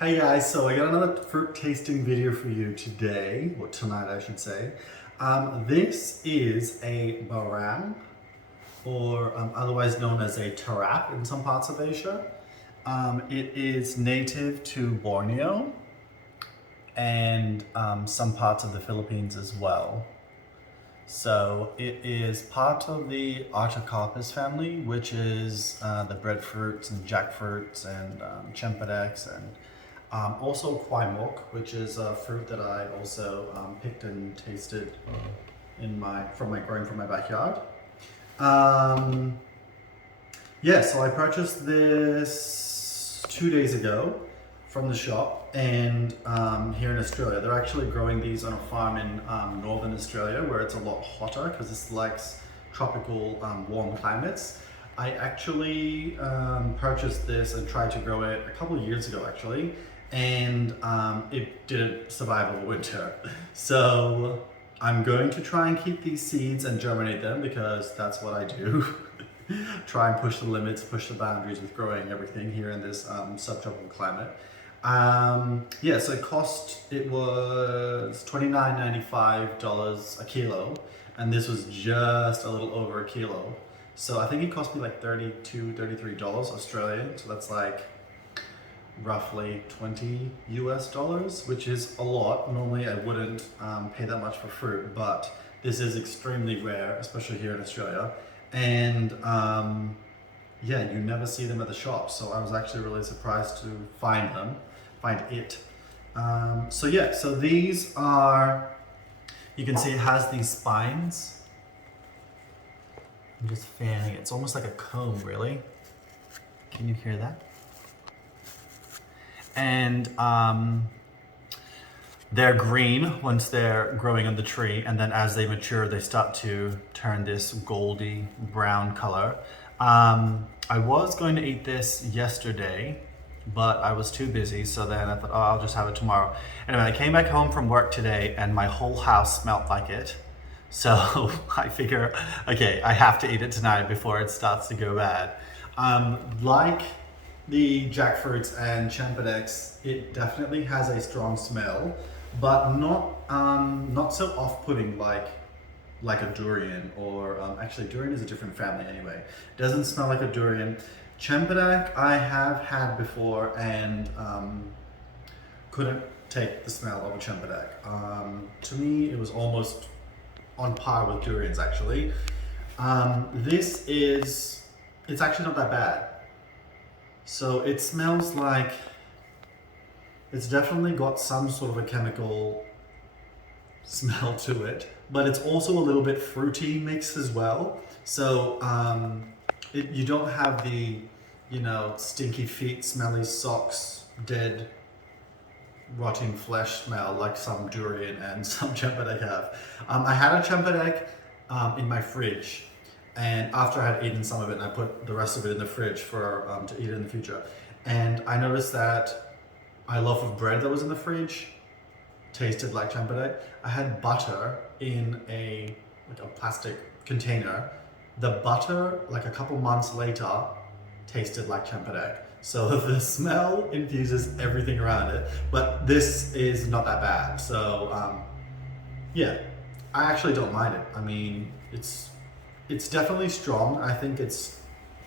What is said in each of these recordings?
Hey guys, so I got another fruit tasting video for you today, or tonight I should say. This is a Marang, or otherwise known as a Tarap in some parts of Asia. It is native to Borneo and some parts of the Philippines as well. So it is part of the Artocarpus family, which is the breadfruits and jackfruits and Chempedaks and also quaimok, which is a fruit that I also picked and tasted growing from my backyard. Yeah, so I purchased this 2 days ago from the shop, and here in Australia. They're actually growing these on a farm in northern Australia where it's a lot hotter because this likes tropical warm climates. I actually purchased this and tried to grow it a couple of years ago actually, and it didn't survive over winter. So I'm going to try and keep these seeds and germinate them because that's what I do. Try and push the limits, push the boundaries with growing everything here in this subtropical climate. Yeah, so it was $29.95 a kilo, and this was just a little over a kilo. So I think it cost me like $33 Australian, so that's like roughly 20 US dollars, which is a lot. Normally I wouldn't pay that much for fruit, but this is extremely rare, especially here in Australia. And yeah, you never see them at the shop, so I was actually really surprised to find it. So yeah, so these are, you can see it has these spines. I'm just fanning it. It's almost like a comb, really. Can you hear that? And they're green once they're growing on the tree, and then as they mature, they start to turn this goldy brown color. I was going to eat this yesterday, but I was too busy, so then I thought, oh, I'll just have it tomorrow. Anyway, I came back home from work today and my whole house smelled like it. So I figure, okay, I have to eat it tonight before it starts to go bad. Like the jackfruits and Chempedaks, it definitely has a strong smell, but not so off-putting like a durian, or actually durian is a different family anyway. It doesn't smell like a durian. Chempedak I have had before and couldn't take the smell of a Chempedak. To me, it was almost on par with durians actually. It's actually not that bad. So it smells like, it's definitely got some sort of a chemical smell to it, but it's also a little bit fruity mix as well. So you don't have the, stinky feet, smelly socks, dead, rotting flesh smell like some durian and some Chempedak have. I had a Chempedak in my fridge, and after I had eaten some of it, and I put the rest of it in the fridge for to eat it in the future. And I noticed that a loaf of bread that was in the fridge tasted like Chempedak. I had butter in a plastic container. The butter, like a couple months later, tasted like Chempedak. So the smell infuses everything around it, but this is not that bad. So yeah, I actually don't mind it. I mean, it's definitely strong. I think it's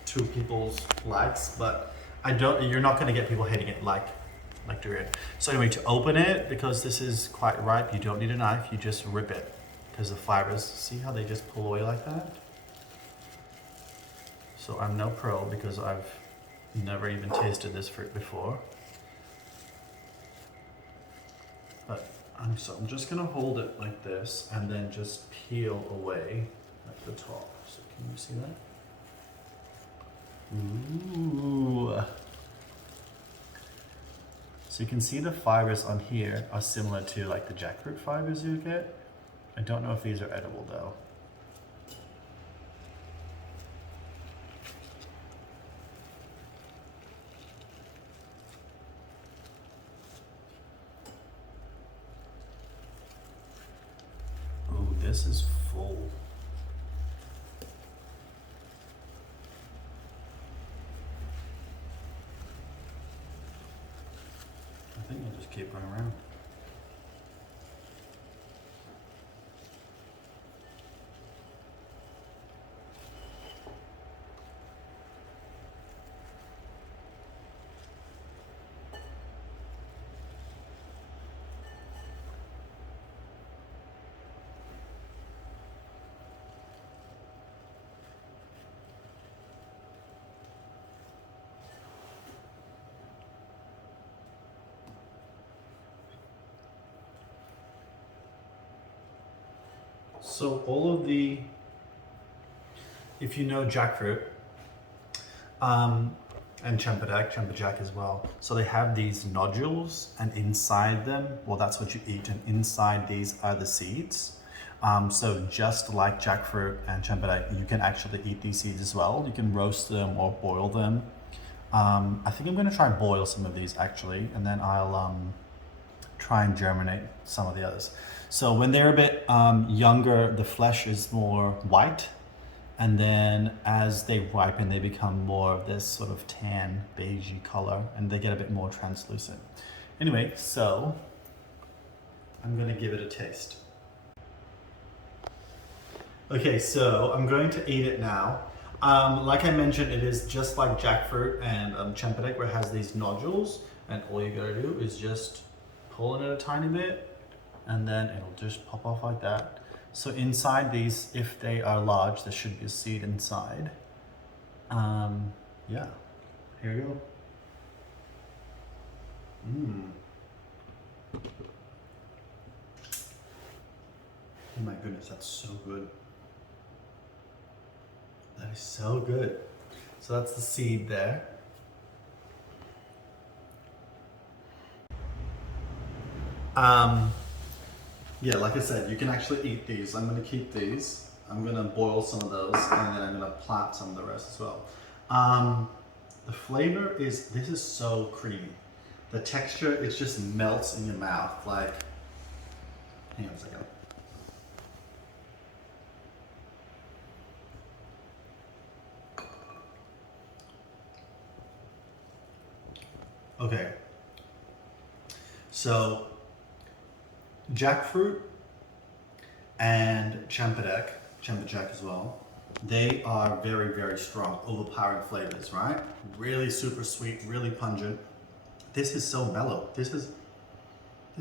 to people's likes, but you're not gonna get people hating it like durian. So anyway, to open it, because this is quite ripe, you don't need a knife, you just rip it, because the fibers, see how they just pull away like that? So I'm no pro because I've never even tasted this fruit before. But I'm just gonna hold it like this and then just peel away at the top. So can you see that? Ooh. So you can see the fibers on here are similar to like the jackfruit fibers you get. I don't know if these are edible though. Ooh, this is full. think I'll just keep going around. So all of the, if you know jackfruit, and Chempedak as well. So they have these nodules, and inside them, well, that's what you eat, and inside these are the seeds. So just like jackfruit and Chempedak, you can actually eat these seeds as well. You can roast them or boil them. I think I'm going to try and boil some of these actually, and then I'll try and germinate some of the others. So when they're a bit younger, the flesh is more white, and then as they ripen, they become more of this sort of tan, beigey color, and they get a bit more translucent. Anyway, so I'm gonna give it a taste. Okay, so I'm going to eat it now. Like I mentioned, it is just like jackfruit and Chempedak, where it has these nodules, and all you gotta do is just pull it a tiny bit, and then it'll just pop off like that. So inside these, if they are large, there should be a seed inside. Yeah, here you go. Oh my goodness, that's so good. That is so good. So that's the seed there. Yeah, like I said, you can actually eat these. I'm gonna keep these. I'm gonna boil some of those, and then I'm gonna plant some of the rest as well. The flavor is, this is so creamy. The texture, it just melts in your mouth. Like, hang on a second. Okay. So, jackfruit and Chempedak as well, they are very, very strong, overpowering flavors, right? Really super sweet, really pungent. This is so mellow. This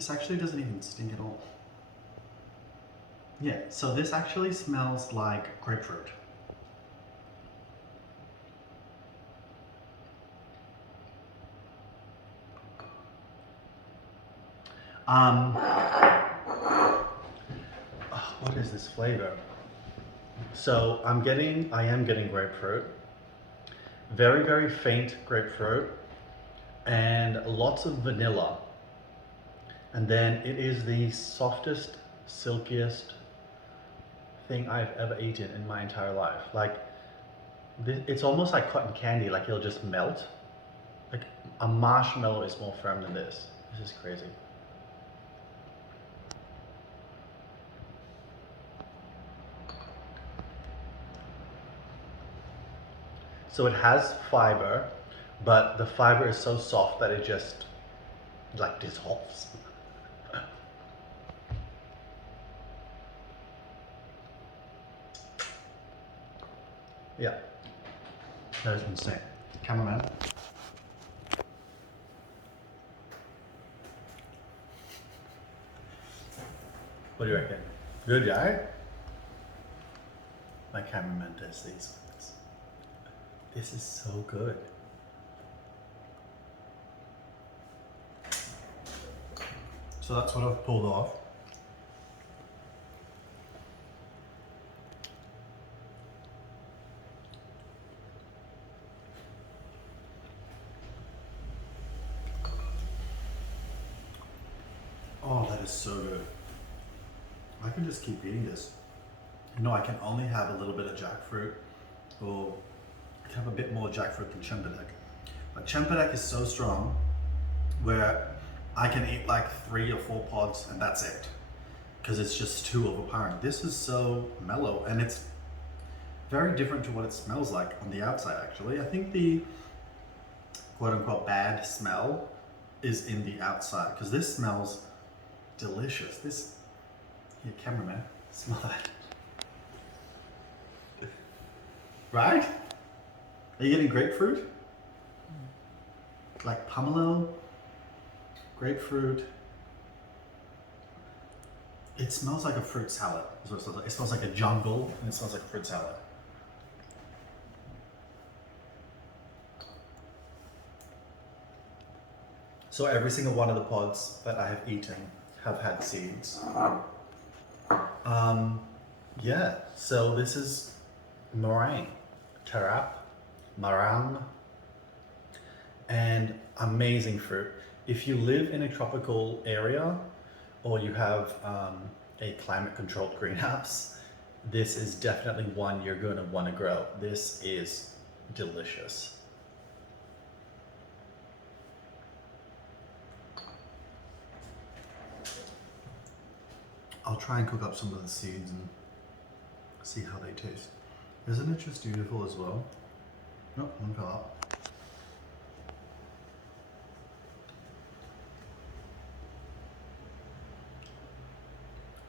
actually doesn't even stink at all. Yeah, so this actually smells like grapefruit. What is this flavor? So I am getting grapefruit, very, very faint grapefruit, and lots of vanilla. And then it is the softest, silkiest thing I've ever eaten in my entire life. Like, it's almost like cotton candy, like it'll just melt. Like a marshmallow is more firm than this. This is crazy. So it has fiber, but the fiber is so soft that it just like dissolves. Yeah, that is insane. Cameraman. What do you reckon? Good, yeah? My cameraman does these ones. This is so good. So that's what I've pulled off. Oh, that is so good. I can just keep eating this. No, I can only have a little bit of jackfruit, or I can have a bit more jackfruit than Chempedak. But Chempedak is so strong where I can eat like 3 or 4 pods and that's it, because it's just too overpowering. This is so mellow, and it's very different to what it smells like on the outside actually. I think the quote unquote bad smell is in the outside, because this smells delicious. This, here, cameraman, smell that. Right? Are you getting grapefruit? Like pomelo, grapefruit. It smells like a fruit salad. It smells like a jungle, and it smells like a fruit salad. So every single one of the pods that I have eaten have had seeds. Yeah, so this is Marang Tarap, Marang, and amazing fruit. If you live in a tropical area or you have a climate controlled greenhouse, this is definitely one you're going to want to grow. This is delicious. I'll try and cook up some of the seeds and see how they taste. Isn't it just beautiful as well? Nope, one fell out.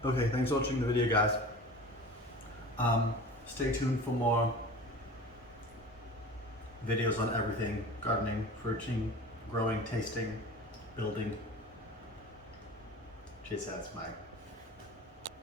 Okay, thanks for watching the video, guys. Stay tuned for more videos on everything: gardening, fruiting, growing, tasting, building. Cheers, that's Mike.